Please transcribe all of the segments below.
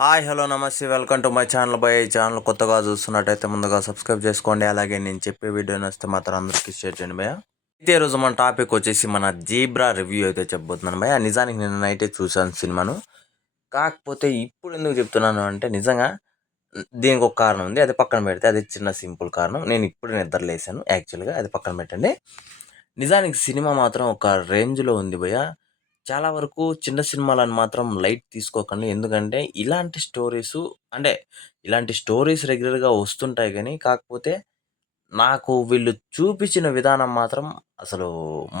Hi hello నమస్తే welcome to my channel by channel కొత్తగా చూస్తున్నట్టయితే ముందుగా సబ్స్క్రైబ్ చేసుకోండి. అలాగే నేను చెప్పే వీడియో నచ్చితే మాత్రం అందరికీ షేర్ చేయండి భయ్య. అయితే ఈరోజు మన టాపిక్ వచ్చేసి మన జీబ్రా రివ్యూ అయితే చెప్పబోతున్నాను భయ్య. నిజానికి నేను నైటే చూశాను సినిమాను. కాకపోతే ఇప్పుడు ఎందుకు చెప్తున్నాను అంటే నిజంగా దీనికి ఒక కారణం ఉంది. అది పక్కన పెడితే అది చిన్న సింపుల్ కారణం. నేను ఇప్పుడు నిద్రలేసాను యాక్చువల్గా, అది పక్కన పెట్టండి. నిజానికి సినిమా మాత్రం ఒక రేంజ్లో ఉంది భయ్య. చాలా వరకు చిన్న సినిమాలను మాత్రం లైట్ తీసుకోకండి. ఎందుకంటే అంటే ఇలాంటి స్టోరీస్ రెగ్యులర్‌గా వస్తుంటాయి గానీ, కాకపోతే నాకు వీళ్ళు చూపించిన విధానం మాత్రం అసలు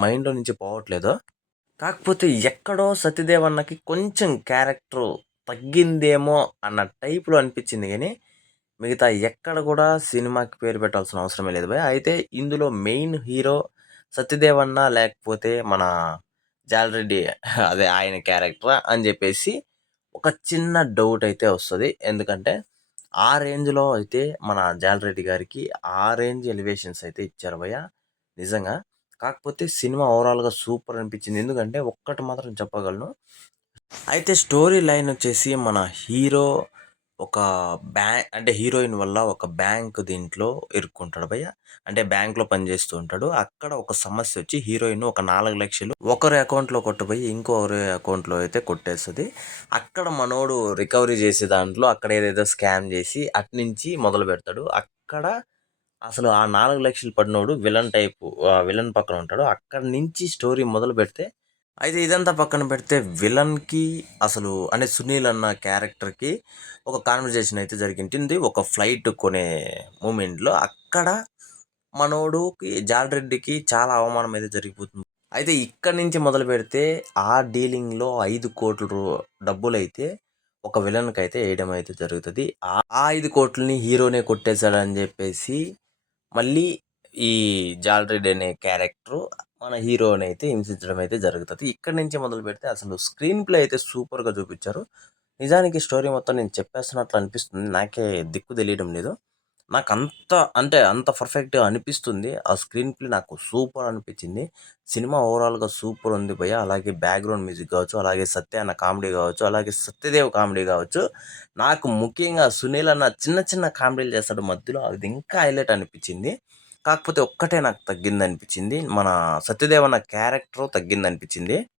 మైండ్‌లో నుంచి పోవట్లేదు. కాకపోతే ఎక్కడో సత్యదేవన్నకి కొంచెం క్యారెక్టర్ తగ్గిందేమో అన్న టైప్‌లో అనిపించింది గానీ, మిగతా ఎక్కడ కూడా సినిమాకి పేరు పెట్టాల్సిన అవసరమే లేదు భయ్యా. అయితే ఇందులో మెయిన్ హీరో సత్యదేవన్న లేకపోతే మన జాలరెడ్డి అదే ఆయన క్యారెక్టరా అని చెప్పేసి ఒక చిన్న డౌట్ అయితే వస్తది. ఎందుకంటే ఆ రేంజ్‌లో అయితే మన జాలరెడ్డి గారికి ఆ రేంజ్ ఎలివేషన్స్ అయితే ఇచ్చారు భయ్యా నిజంగా. కాకపోతే సినిమా ఓవరాల్‌గా సూపర్ అనిపించింది. ఎందుకంటే ఒక్కటి మాత్రం చెప్పగలను. అయితే స్టోరీ లైన్ వచ్చేసి మన హీరో ఒక అంటే హీరోయిన్ వల్ల ఒక బ్యాంక్ దీంట్లో ఇరుక్కుంటాడు భయ్య. అంటే బ్యాంక్‌లో పనిచేస్తూ ఉంటాడు. అక్కడ ఒక సమస్య వచ్చి హీరోయిన్ ఒక 4,00,000 ఒకరి అకౌంట్‌లో కొట్టబోయి ఇంకొకరి అకౌంట్‌లో అయితే కొట్టేస్తది. అక్కడ మనోడు రికవరీ చేసే దాంట్లో అక్కడ ఏదేదో స్కామ్ చేసి అటునుంచి మొదలుపెడతాడు. అక్కడ అసలు ఆ 4,00,000 పడినోడు విలన్ పక్కన ఉంటాడు. అక్కడి నుంచి స్టోరీ మొదలుపెడితే అయితే ఇదంతా పక్కన పెడితే విలన్‌కి అసలు అంటే సునీల్ అన్న క్యారెక్టర్‌కి ఒక కాన్వర్జేషన్ అయితే జరిగింటుంది. ఒక ఫ్లైట్ కొనే మూమెంట్‌లో అక్కడ మనోడుకి జాలరెడ్డికి చాలా అవమానం అయితే జరిగిపోతుంది. అయితే ఇక్కడి నుంచి మొదలుపెడితే ఆ డీలింగ్‌లో 5,00,00,000 డబ్బులైతే ఒక విలన్‌కైతే ఎయడం అయితే జరుగుతది. ఆ 5,00,00,000ని హీరోనే కొట్టేసాడని జెప్పేసి మళ్ళీ ఈ జాలరెడ్డి అనే క్యారెక్టరు మన హీరోనైతే హింసించడం అయితే జరుగుతది. ఇక్కడి నుంచి మొదలుపెడితే అసలు స్క్రీన్ ప్లే అయితే సూపర్‌గా చూపిచ్చారు. నిజానికి స్టోరీ మొత్తం నేను చెప్పేస్తున్నట్లు అనిపిస్తుంది. నాకే దిక్కు తెలియడం లేదు. అంత పర్ఫెక్ట్‌గా అనిపిస్తుంది. ఆ స్క్రీన్ ప్లే నాకు సూపర్ అనిపించింది. సినిమా ఓవరాల్‌గా సూపర్ ఉంది భయ్య. అలాగే బ్యాక్‌గ్రౌండ్ మ్యూజిక్ కావచ్చు, అలాగే సత్య అన్న కామెడీ కావచ్చు, అలాగే సత్యదేవ్ కామెడీ కావచ్చు. నాకు ముఖ్యంగా సునీల్ అన్న చిన్న చిన్న కామెడీలు చేస్తాడు మధ్యలో. అది ఇంకా హైలైట్ అనిపించింది. కాకపోతే ఒక్కటే నాకు తగ్గిందనిపించింది. మన సత్యదేవ్ అన్న క్యారెక్టర్ తగ్గిందనిపించింది.